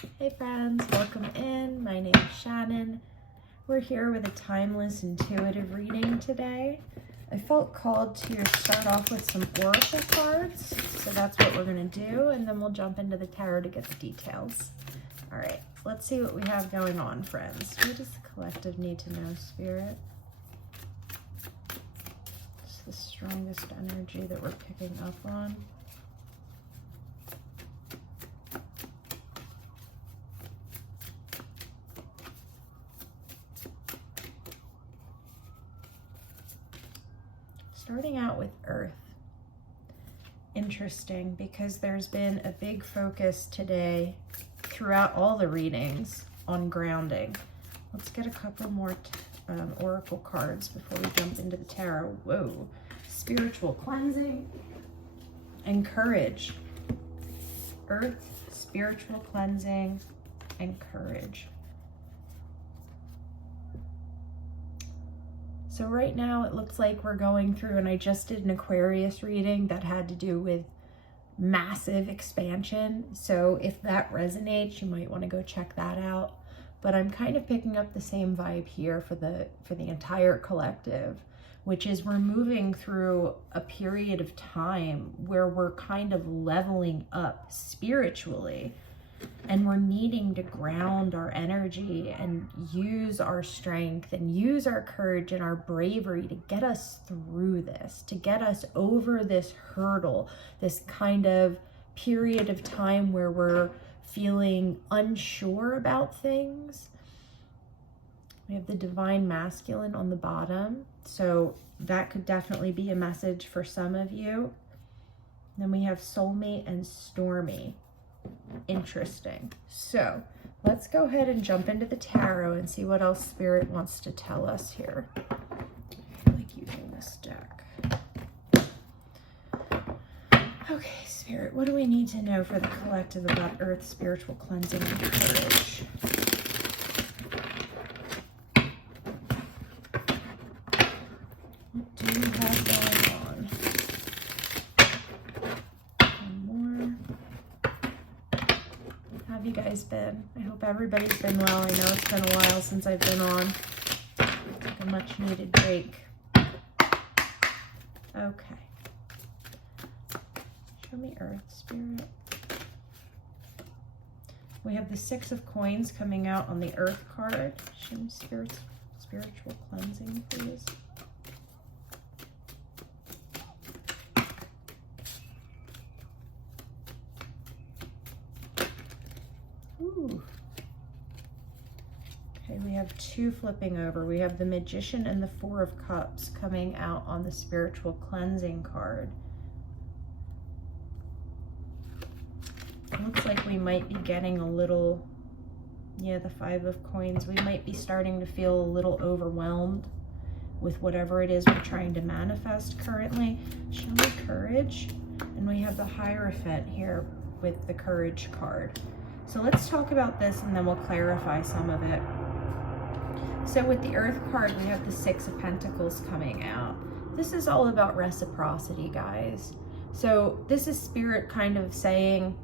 Hey friends, welcome in. My name is Shannon. We're here with a timeless intuitive reading today. I felt called to start off with some oracle cards, so that's what we're going to do, and then we'll jump into the tarot to get the details. All right, let's see what we have going on, friends. What does the collective need to know, Spirit? It's the strongest energy that we're picking up on. Starting out with Earth. Interesting, because there's been a big focus today throughout all the readings on grounding. Let's get a couple more oracle cards before we jump into the tarot. Whoa. Spiritual cleansing and courage. Earth, spiritual cleansing, and courage. So right now it looks like we're going through, and I just did an Aquarius reading that had to do with massive expansion. So if that resonates, you might want to go check that out. But I'm kind of picking up the same vibe here for the entire collective, which is we're moving through a period of time where we're kind of leveling up spiritually. And we're needing to ground our energy and use our strength and use our courage and our bravery to get us through this, to get us over this hurdle, this kind of period of time where we're feeling unsure about things. We have the divine masculine on the bottom, so that could definitely be a message for some of you. Then we have soulmate and stormy. Interesting. So let's go ahead and jump into the tarot and see what else Spirit wants to tell us here. I like using this deck. Okay, Spirit, what do we need to know for the collective about Earth, spiritual cleansing, and courage? What do we have going on? Have you guys been? I hope everybody's been well. I know it's been a while since I've been on. Took a much needed break. Okay. Show me Earth, Spirit. We have the Six of Coins coming out on the Earth card. Show me spiritual cleansing, please. Ooh. Okay, we have two flipping over. We have the Magician and the Four of Cups coming out on the spiritual cleansing card. It looks like we might be getting a little, the Five of Coins. We might be starting to feel a little overwhelmed with whatever it is we're trying to manifest currently. Show me courage. And we have the Hierophant here with the Courage card. So let's talk about this and then we'll clarify some of it. So with the Earth card, we have the Six of Pentacles coming out. This is all about reciprocity, guys. So this is Spirit kind of saying,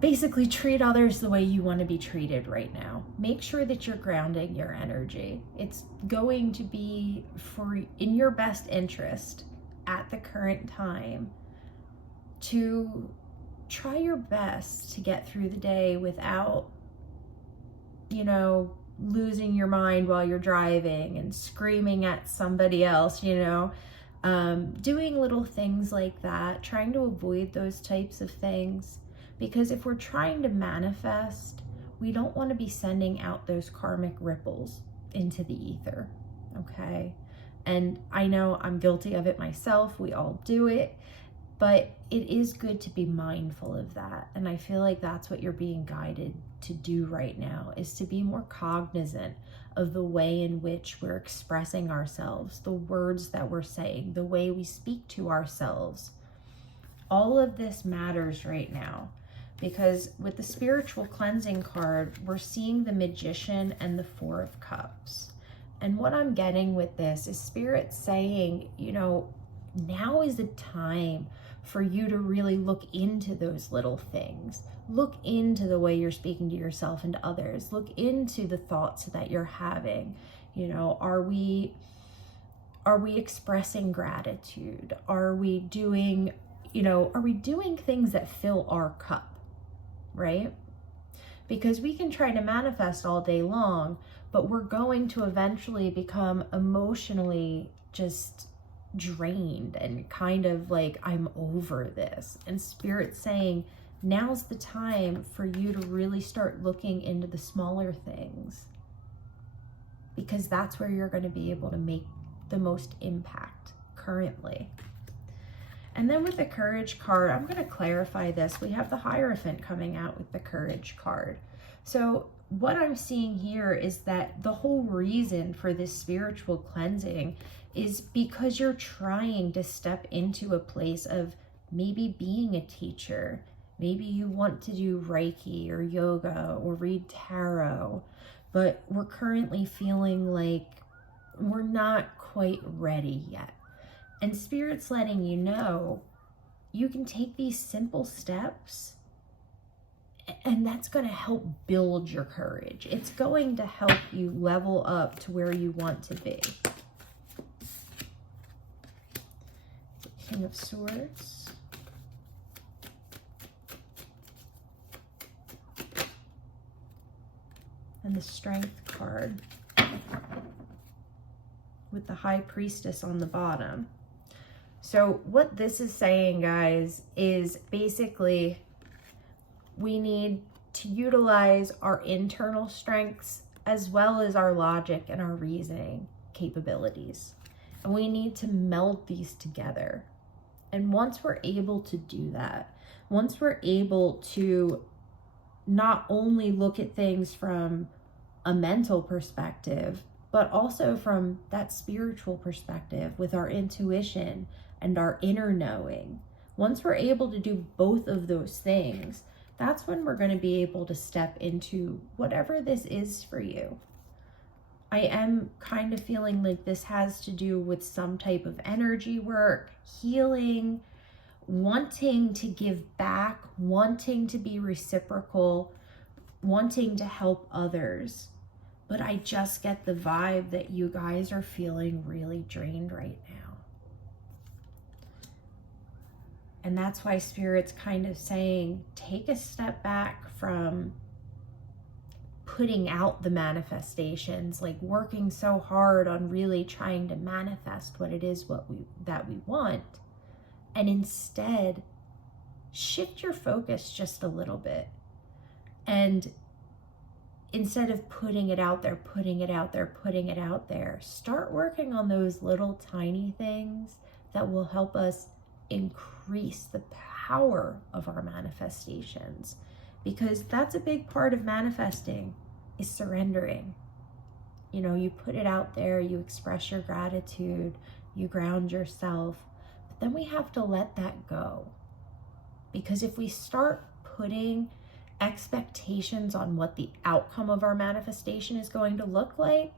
basically treat others the way you want to be treated right now. Make sure that you're grounding your energy. It's going to be in your best interest at the current time to try your best to get through the day without, losing your mind while you're driving and screaming at somebody else, doing little things like that, trying to avoid those types of things. Because if we're trying to manifest, we don't want to be sending out those karmic ripples into the ether, okay? And I know I'm guilty of it myself. We all do it. But it is good to be mindful of that. And I feel like that's what you're being guided to do right now, is to be more cognizant of the way in which we're expressing ourselves, the words that we're saying, the way we speak to ourselves. All of this matters right now, because with the spiritual cleansing card, we're seeing the Magician and the Four of Cups. And what I'm getting with this is Spirit saying, now is the time for you to really look into those little things. Look into the way you're speaking to yourself and to others. Look into the thoughts that you're having. You know, are we expressing gratitude? Are we doing things that fill our cup, right? Because we can try to manifest all day long, but we're going to eventually become emotionally just drained and kind of like, I'm over this. And Spirit's saying, now's the time for you to really start looking into the smaller things, because that's where you're going to be able to make the most impact currently. And then with the Courage card, I'm going to clarify this. We have the Hierophant coming out with the Courage card. So what I'm seeing here is that the whole reason for this spiritual cleansing is because you're trying to step into a place of maybe being a teacher. Maybe you want to do Reiki or yoga or read tarot, but we're currently feeling like we're not quite ready yet. And Spirit's letting you know you can take these simple steps, and that's going to help build your courage. It's going to help you level up to where you want to be. King of Swords. And the Strength card with the High Priestess on the bottom. So what this is saying, guys, is basically we need to utilize our internal strengths as well as our logic and our reasoning capabilities. And we need to meld these together. And once we're able to do that, once we're able to not only look at things from a mental perspective, but also from that spiritual perspective with our intuition and our inner knowing. Once we're able to do both of those things, that's when we're going to be able to step into whatever this is for you. I am kind of feeling like this has to do with some type of energy work, healing, wanting to give back, wanting to be reciprocal, wanting to help others. But I just get the vibe that you guys are feeling really drained right now. And that's why Spirit's kind of saying, take a step back from putting out the manifestations, like working so hard on really trying to manifest what it is that we want. And instead, shift your focus just a little bit. And instead of putting it out there, start working on those little tiny things that will help us increase the power of our manifestations. Because that's a big part of manifesting, is surrendering. You know, you put it out there, you express your gratitude, you ground yourself, but then we have to let that go. Because if we start putting expectations on what the outcome of our manifestation is going to look like,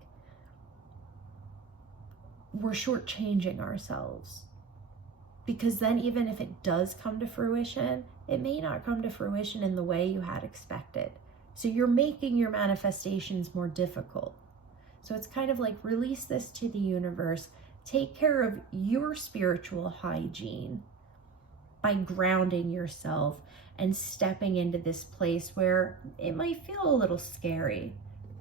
we're shortchanging ourselves. Because then even if it does come to fruition, it may not come to fruition in the way you had expected. So you're making your manifestations more difficult. So it's kind of like, release this to the universe. Take care of your spiritual hygiene by grounding yourself and stepping into this place where it might feel a little scary,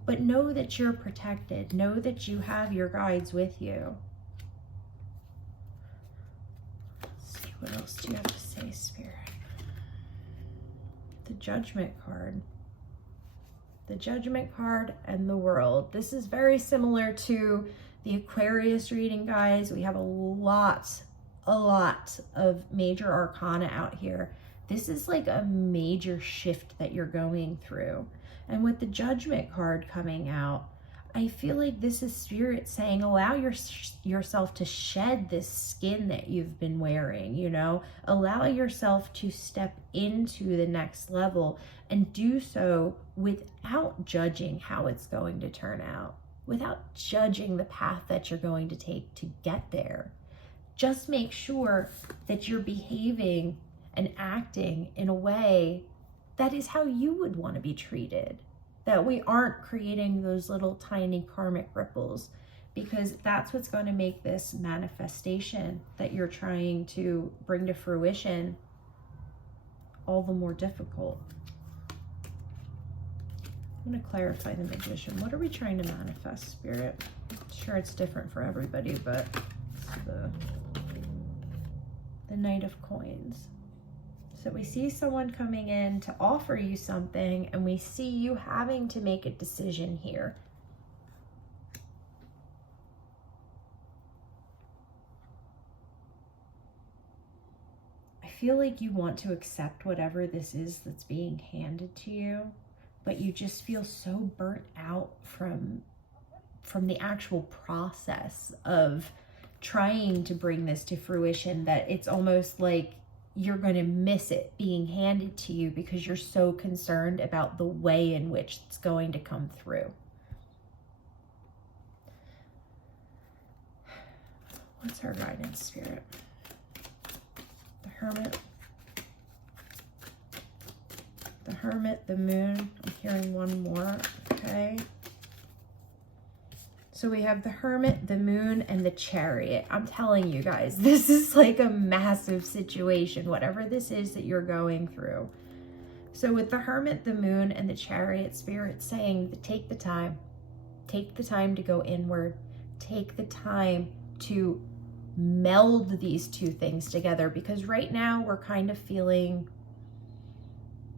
but know that you're protected. Know that you have your guides with you. Let's see, what else do you have to say, Spirit? The Judgment card. The Judgment card and the World. This is very similar to the Aquarius reading, guys. We have a lot of major arcana out here. This is like a major shift that you're going through. And with the Judgment card coming out, I feel like this is Spirit saying, allow yourself to shed this skin that you've been wearing, you know? Allow yourself to step into the next level and do so without judging how it's going to turn out, without judging the path that you're going to take to get there. Just make sure that you're behaving and acting in a way that is how you would want to be treated. That we aren't creating those little tiny karmic ripples, because that's what's going to make this manifestation that you're trying to bring to fruition all the more difficult. I'm going to clarify the Magician. What are we trying to manifest, Spirit? I'm sure it's different for everybody, but it's the Knight of Coins. So we see someone coming in to offer you something, and we see you having to make a decision here. I feel like you want to accept whatever this is that's being handed to you, but you just feel so burnt out from the actual process of trying to bring this to fruition that it's almost like you're going to miss it being handed to you because you're so concerned about the way in which it's going to come through. What's our guidance, Spirit? The Hermit. The Hermit, the Moon. I'm hearing one more. Okay. So we have the Hermit, the Moon, and the Chariot. I'm telling you guys, this is like a massive situation, whatever this is that you're going through. So with the Hermit, the Moon, and the Chariot, Spirit saying that take the time. Take the time to go inward. Take the time to meld these two things together, because right now we're kind of feeling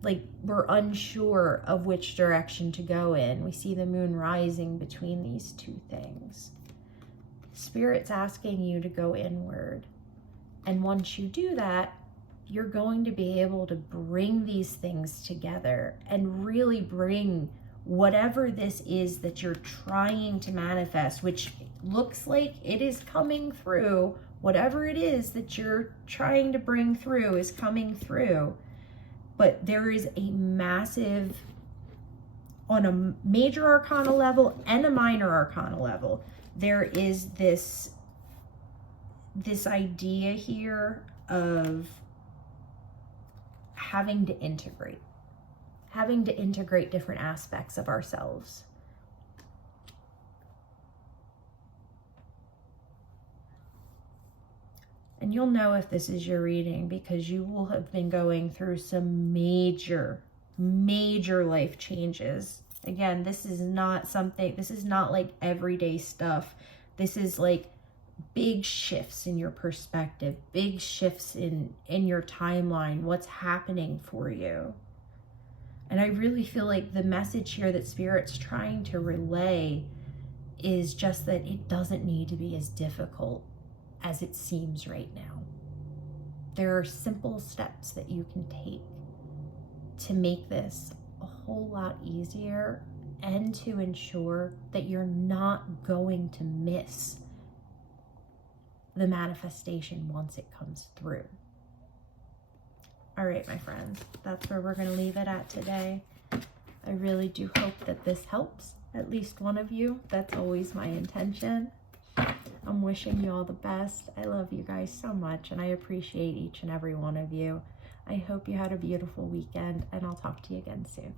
like we're unsure of which direction to go in. We see the moon rising between these two things. Spirit's asking you to go inward. And once you do that, you're going to be able to bring these things together and really bring whatever this is that you're trying to manifest, which looks like it is coming through. Whatever it is that you're trying to bring through is coming through. But there is a massive, on a major arcana level and a minor arcana level, there is this idea here of having to integrate different aspects of ourselves. And you'll know if this is your reading because you will have been going through some major life changes. Again, this is not like everyday stuff. This is like big shifts in your perspective, big shifts in your timeline, what's happening for you. And I really feel like the message here that Spirit's trying to relay is just that it doesn't need to be as difficult as it seems right now. There are simple steps that you can take to make this a whole lot easier and to ensure that you're not going to miss the manifestation once it comes through. All right, my friends, that's where we're going to leave it at today. I really do hope that this helps at least one of you. That's always my intention. I'm wishing you all the best. I love you guys so much, and I appreciate each and every one of you. I hope you had a beautiful weekend, and I'll talk to you again soon.